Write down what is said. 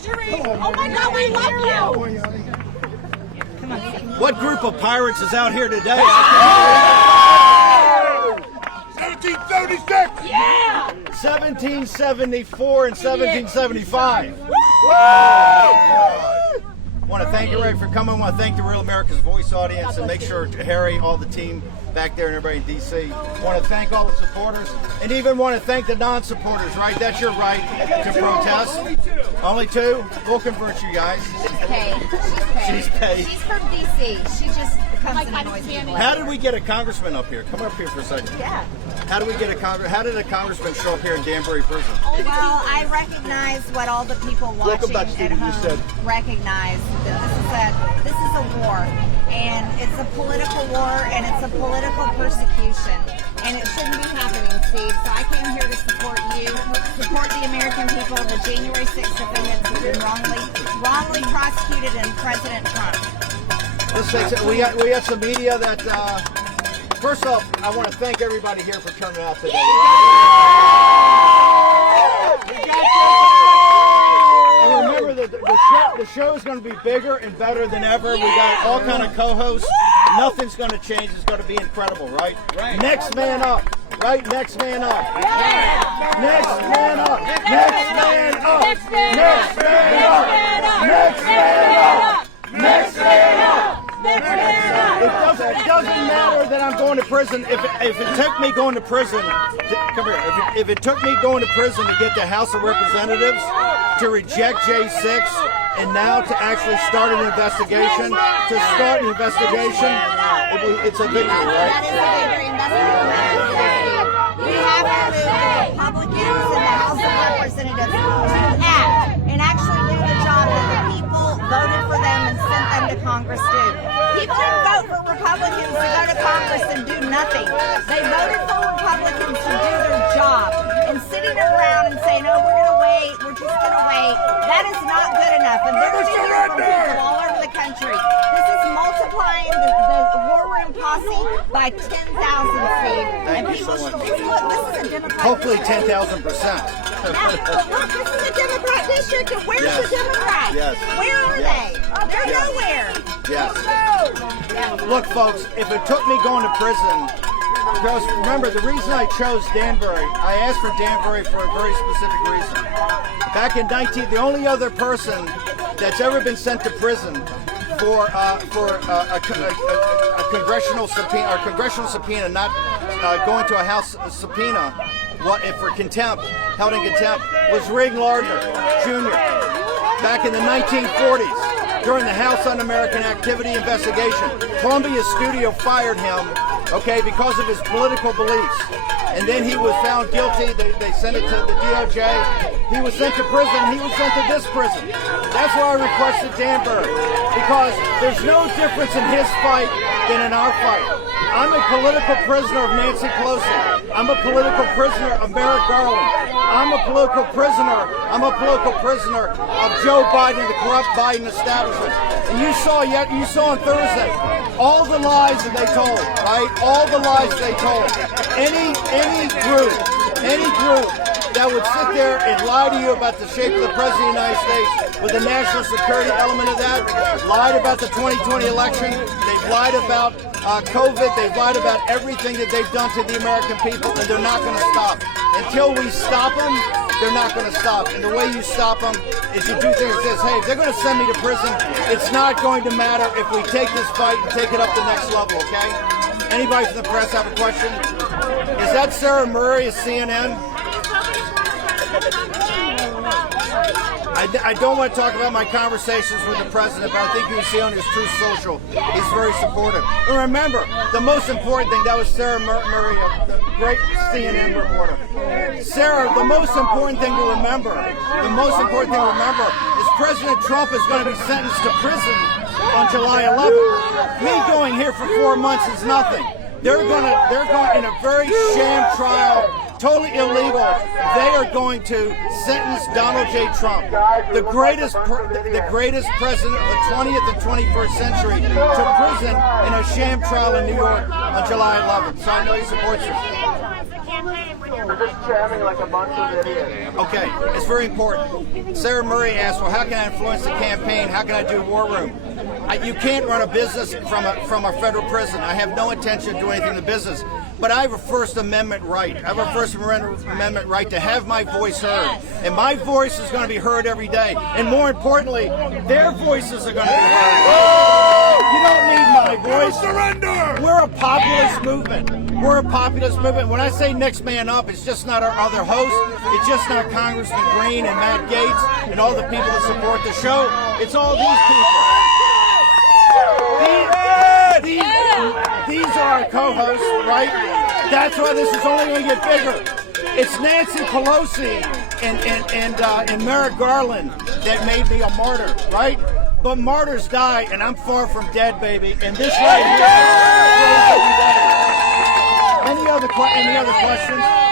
Oh my God, we love you! What group of pirates is out here today? 1776! Yeah! 1774 and 1775. I want to thank you, Ray, for coming. I want to thank the Real America's Voice audience, and make sure Harry, all the team back there, and everybody in D.C. I want to thank all the supporters, and even want to thank the non-supporters, right? That's your right to protest. Only two? We'll convert you guys. She's paid. She's from D.C. She just comes and annoys people. How did we get a congressman up here? Come up here for a second. Yeah. How did we get how did a congressman show up here in Danbury Prison? Well, I recognize what all the people watching at home recognize, that this is a war, and it's a political war, and it's a political persecution, and it shouldn't be happening, Steve. So I came here to support you, support the American people. The January 6th defendants have been wrongly prosecuted, and President Trump. We got some media that. First off, I want to thank everybody here for turning out today. And remember that the show is going to be bigger and better than ever. We got all kind of co-hosts. Nothing's going to change. It's going to be incredible, right? Next man up. Right? Next man up. Next man up. Next man up. Next man up. Next man up. Next man up. It doesn't matter that I'm going to prison. If it took me going to prison, if it took me going to prison to get the House of Representatives to reject J6 and now to actually start an investigation, it's a victory, right? That is a victory, and that's what we're we have to move Republicans in the House of Representatives to act and actually do the job that the people voted for them and sent them to Congress to do. People didn't vote for Republicans to go to Congress and do nothing. They voted for Republicans to do their job. And sitting around and saying, oh, we're going to wait, we're just going to wait, that is not good enough. And they're doing it from people all over the country. This is multiplying the war room posse by 10,000, Steve. Thank you so much. This is a Democrat Hopefully 10,000%. Look, this is a Democrat district, and where's the Democrats? Yes. Where are they? They're nowhere. Yes. Look, folks, if it took me going to prison, because remember, the reason I chose Danbury, I asked for Danbury for a very specific reason. Back in the only other person that's ever been sent to prison for a congressional subpoena, not going to a House subpoena, for contempt, held in contempt, was Rig Lardner Jr. Back in the 1940s, during the House Un-American Activity investigation. Columbia Studio fired him, because of his political beliefs. And then he was found guilty. They sent it to the DOJ. He was sent to prison. He was sent to this prison. That's why I requested Danbury, because there's no difference in his fight than in our fight. I'm a political prisoner of Nancy Pelosi. I'm a political prisoner of Merrick Garland. I'm a political prisoner of Joe Biden, the corrupt Biden establishment. And you saw on Thursday all the lies that they told, right? All the lies they told. Any group that would sit there and lie to you about the shape of the President of the United States with the national security element of that, lied about the 2020 election, they've lied about COVID, they've lied about everything that they've done to the American people, and they're not going to stop. Until we stop them, they're not going to stop. And the way you stop them is you do things that says, hey, if they're going to send me to prison, it's not going to matter if we take this fight and take it up the next level, okay? Anybody from the press have a question? Is that Sarah Murray of CNN? I don't want to talk about my conversations with the president, but I think you can see on his Truth Social, he's very supportive. And remember, the most important thing, that was Sarah Murray, the great CNN reporter. Sarah, the most important thing to remember is President Trump is going to be sentenced to prison on July 11th. Me going here for 4 months is nothing. They're going in a very sham trial, totally illegal. They are going to sentence Donald J. Trump, the greatest president of the 20th and 21st century, to prison in a sham trial in New York on July 11th. So I know he supports you. We're just jamming like a bunch of idiots. Okay, it's very important. Sarah Murray asked, well, how can I influence the campaign? How can I do war room? You can't run a business from a federal prison. I have no intention of doing anything in the business. But I have a First Amendment right. I have a First Amendment right to have my voice heard. And my voice is going to be heard every day. And more importantly, their voices are going to be heard. You don't need my voice. Surrender! We're a populist movement. We're a populist movement. When I say next man up, it's just not our other hosts. It's just not Congressman Green and Matt Gaetz and all the people that support the show. It's all these people. These are our co-hosts, right? That's why this is only going to get bigger. It's Nancy Pelosi and Merrick Garland that made me a martyr, right? But martyrs die, and I'm far from dead, baby. And this right here. Any other questions?